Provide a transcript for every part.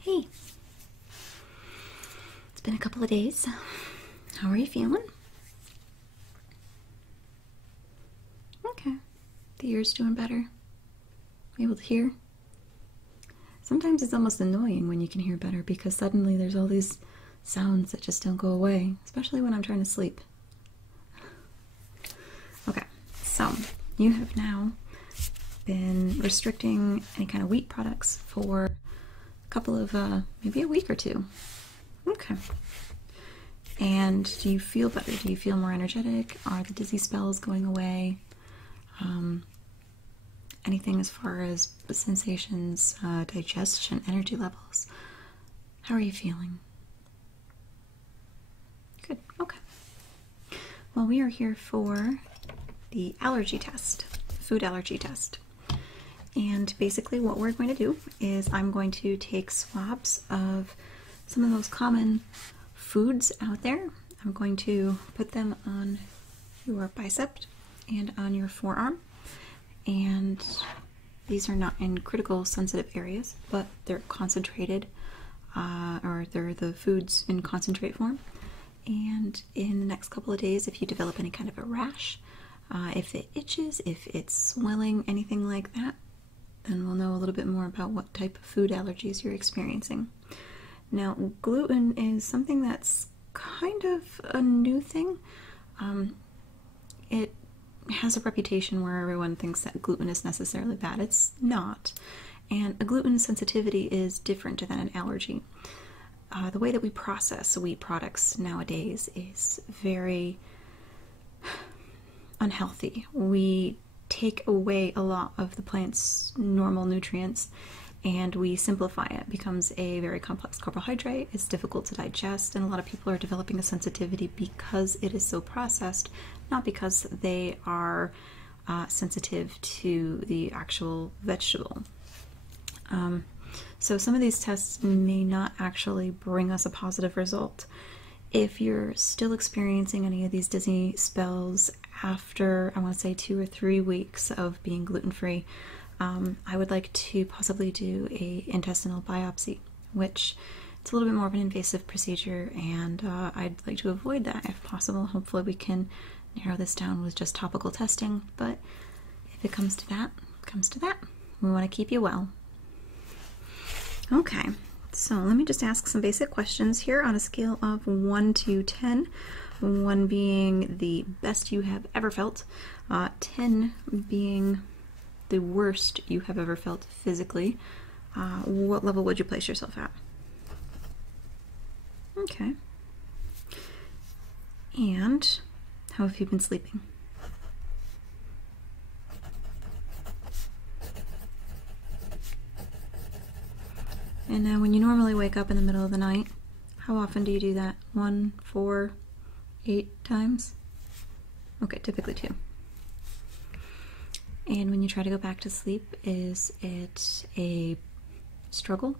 Hey, it's been a couple of days. How are you feeling? Okay. The ear's doing better. Able to hear? Sometimes it's almost annoying when you can hear better because suddenly there's all these sounds that just don't go away, especially when I'm trying to sleep. Okay, so you have now been restricting any kind of wheat products for a couple of, maybe a week or two. Okay. And do you feel better? Do you feel more energetic? Are the dizzy spells going away? Anything as far as sensations, digestion, energy levels? How are you feeling? Good, okay. Well, we are here for the allergy test, food allergy test. And basically what we're going to do is I'm going to take swabs of some of those common foods out there. I'm going to put them on your bicep and on your forearm. And these are not in critical sensitive areas, but they're concentrated, or they're the foods in concentrate form. And in the next couple of days, if you develop any kind of a rash, if it itches, if it's swelling, anything like that, then we'll know a little bit more about what type of food allergies you're experiencing. Now, gluten is something that's kind of a new thing. It has a reputation where everyone thinks that gluten is necessarily bad. It's not. And a gluten sensitivity is different than an allergy. The way that we process wheat products nowadays is very unhealthy. We take away a lot of the plant's normal nutrients and we simplify it. It becomes a very complex carbohydrate. It's difficult to digest, and a lot of people are developing a sensitivity because it is so processed, not because they are sensitive to the actual vegetable. So some of these tests may not actually bring us a positive result. If you're still experiencing any of these dizzy spells after, I want to say, 2 or 3 weeks of being gluten-free, I would like to possibly do a intestinal biopsy, which it's a little bit more of an invasive procedure, and I'd like to avoid that if possible. Hopefully we can narrow this down with just topical testing, but if it comes to that, it comes to that. We want to keep you well. Okay, so let me just ask some basic questions here on a scale of 1 to 10. 1 being the best you have ever felt, 10 being the worst you have ever felt physically. What level would you place yourself at? Okay. And how have you been sleeping? And now when you normally wake up in the middle of the night, how often do you do that? 1, 4, 8 times? Okay, typically 2. And when you try to go back to sleep, is it a struggle?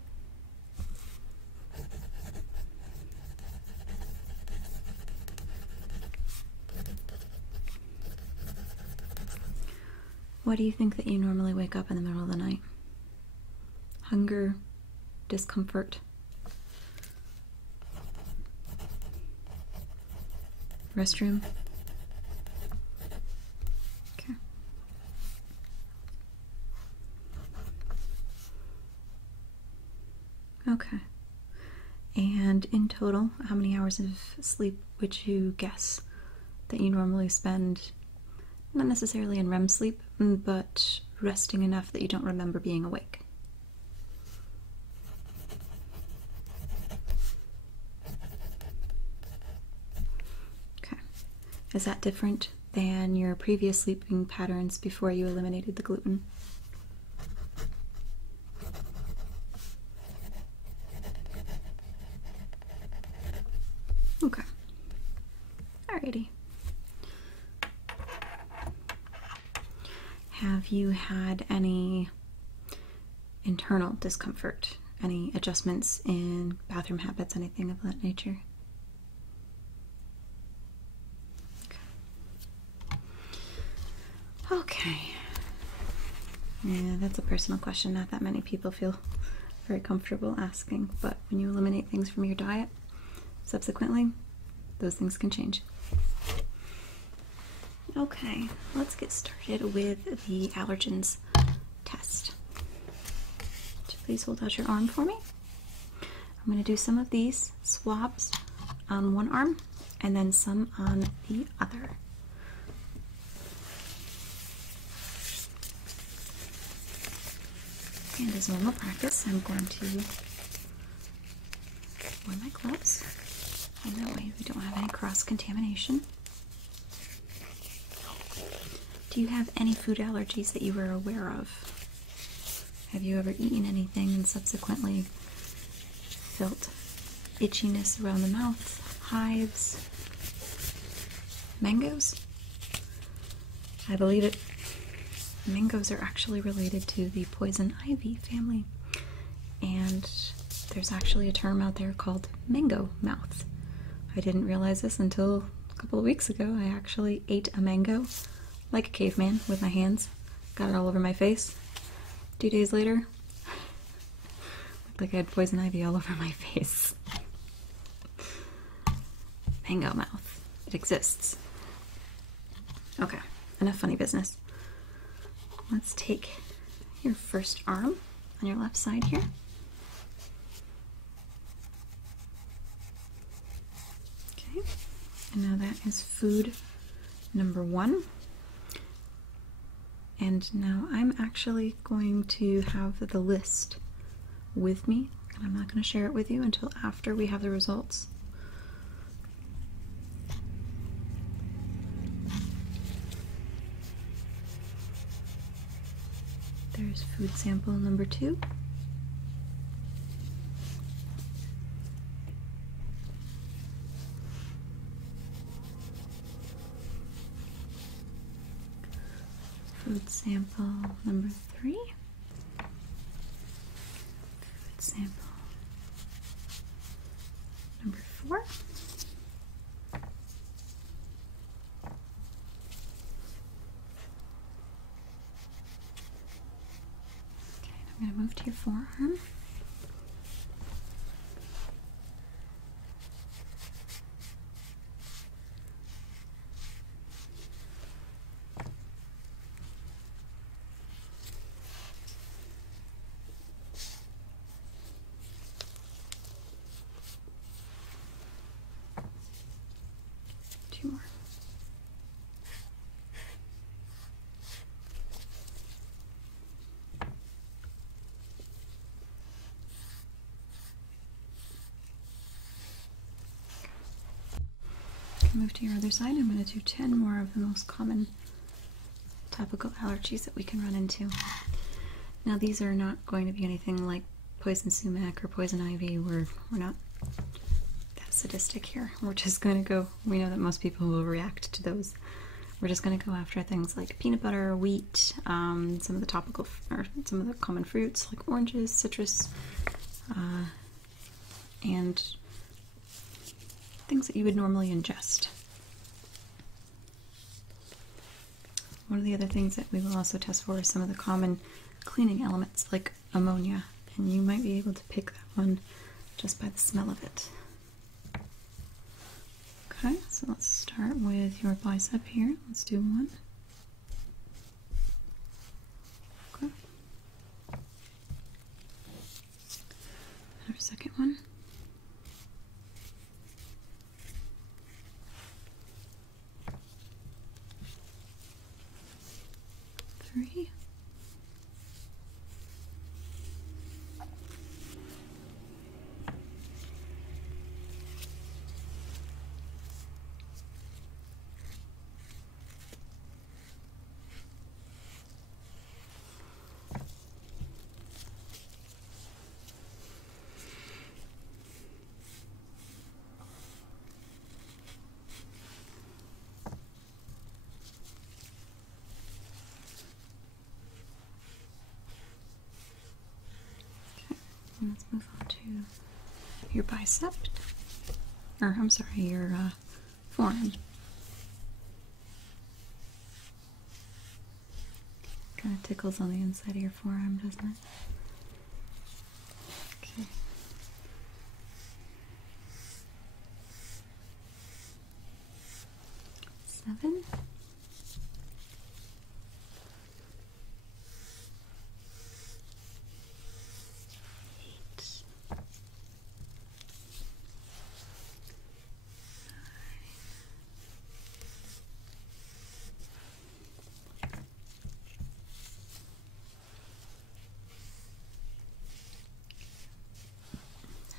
What do you think that you normally wake up in the middle of the night? Hunger? Discomfort? Restroom? Okay. Okay. And in total, how many hours of sleep would you guess that you normally spend, not necessarily in REM sleep, but resting enough that you don't remember being awake? Is that different than your previous sleeping patterns before you eliminated the gluten? Okay. Alrighty. Have you had any internal discomfort? Any adjustments in bathroom habits, anything of that nature? Okay. Yeah, that's a personal question. Not that many people feel very comfortable asking, but when you eliminate things from your diet, subsequently, those things can change. Okay, let's get started with the allergens test. Would you please hold out your arm for me? I'm going to do some of these swabs on one arm and then some on the other. And as normal practice, I'm going to wear my gloves, and that way we don't have any cross-contamination. Do you have any food allergies that you are aware of? Have you ever eaten anything and subsequently felt itchiness around the mouth, hives, mangoes? I believe it. Mangoes are actually related to the poison ivy family, and there's actually a term out there called mango mouth. I didn't realize this until a couple of weeks ago. I actually ate a mango like a caveman with my hands, got it all over my face. 2 days later, looked like I had poison ivy all over my face. Mango mouth. It exists. Okay, enough funny business. Let's take your first arm on your left side here. Okay, and now that is food number 1. And now I'm actually going to have the list with me, and I'm not going to share it with you until after we have the results. There's food sample number 2. Food sample number 3. Food sample number 4. I'm going to move to your forearm. Two more. Move to your other side. I'm going to do 10 more of the most common topical allergies that we can run into. Now these are not going to be anything like poison sumac or poison ivy. We're not that sadistic here. We're just going to go, we know that most people will react to those. We're just going to go after things like peanut butter, wheat, some of the topical, or some of the common fruits like oranges, citrus, and things that you would normally ingest. One of the other things that we will also test for is some of the common cleaning elements like ammonia, and you might be able to pick that one just by the smell of it. Okay, so let's start with your bicep here. Let's do 1. Okay. Our second one. 3. Let's move on to your bicep, or I'm sorry, your forearm. Kind of tickles on the inside of your forearm, doesn't it? 7.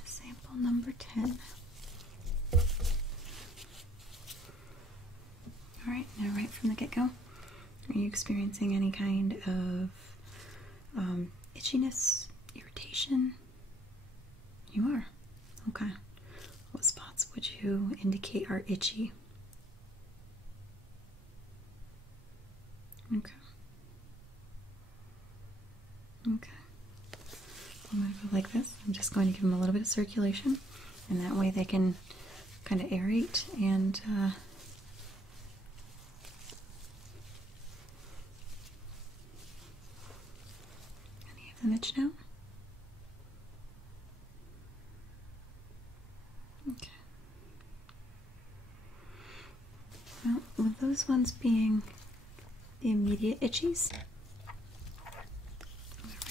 Sample number 10. Alright, now right from the get-go, are you experiencing any kind of itchiness, irritation? You are? Okay. What spots would you indicate are itchy? Okay. Okay. I'm going to go like this. I'm just going to give them a little bit of circulation, and that way they can kind of aerate and any of them itch now? Okay. Well, with those ones being the immediate itchies,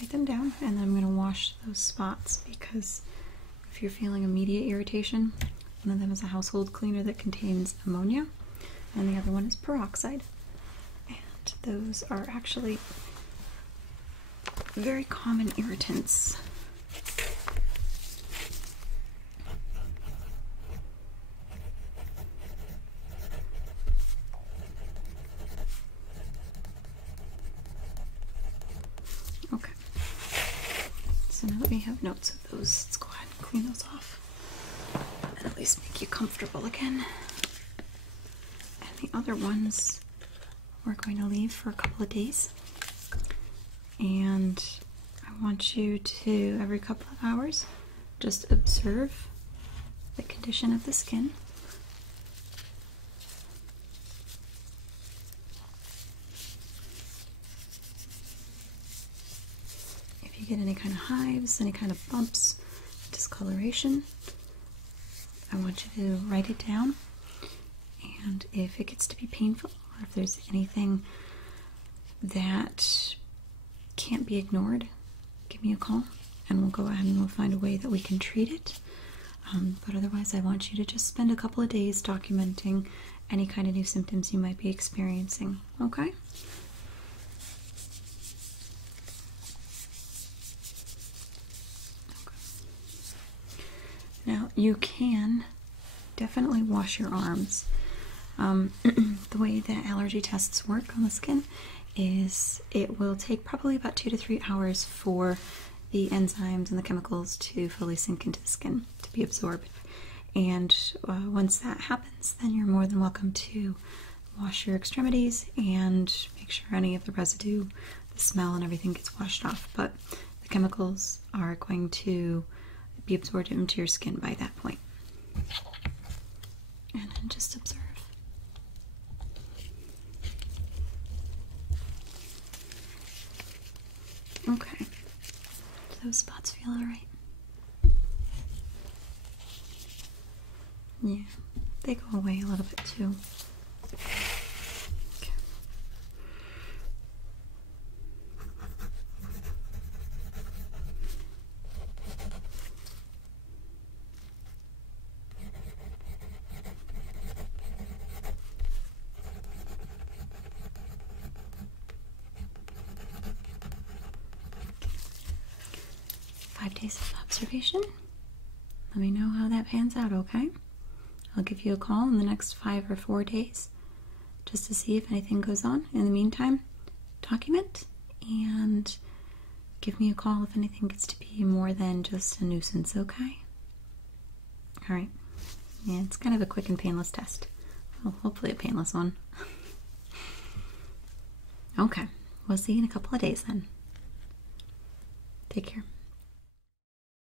write them down, and then I'm going to wash those spots, because if you're feeling immediate irritation, one of them is a household cleaner that contains ammonia, and the other one is peroxide. And those are actually very common irritants. Okay. So now that we have notes of those, let's go ahead and clean those off and at least make you comfortable again. And the other ones we're going to leave for a couple of days. And I want you to, every couple of hours, just observe the condition of the skin. If you get any kind of hives, any kind of bumps, discoloration, I want you to write it down. And if it gets to be painful, or if there's anything that can't be ignored, give me a call and we'll go ahead and we'll find a way that we can treat it. But otherwise, I want you to just spend a couple of days documenting any kind of new symptoms you might be experiencing, okay? Now, you can definitely wash your arms. The way that allergy tests work on the skin is it will take probably about 2 to 3 hours for the enzymes and the chemicals to fully sink into the skin, to be absorbed. And once that happens, then you're more than welcome to wash your extremities and make sure any of the residue, the smell and everything gets washed off. But the chemicals are going to be absorbed into your skin by that point. And then just observe. Okay. Do those spots feel alright? Yeah, they go away a little bit too. Okay. 5 days of observation. Let me know how that pans out, okay? I'll give you a call in the next 5 or 4 days just to see if anything goes on. In the meantime, document and give me a call if anything gets to be more than just a nuisance, okay? Alright. Yeah, it's kind of a quick and painless test. Well, hopefully a painless one. Okay. We'll see you in a couple of days then. Take care.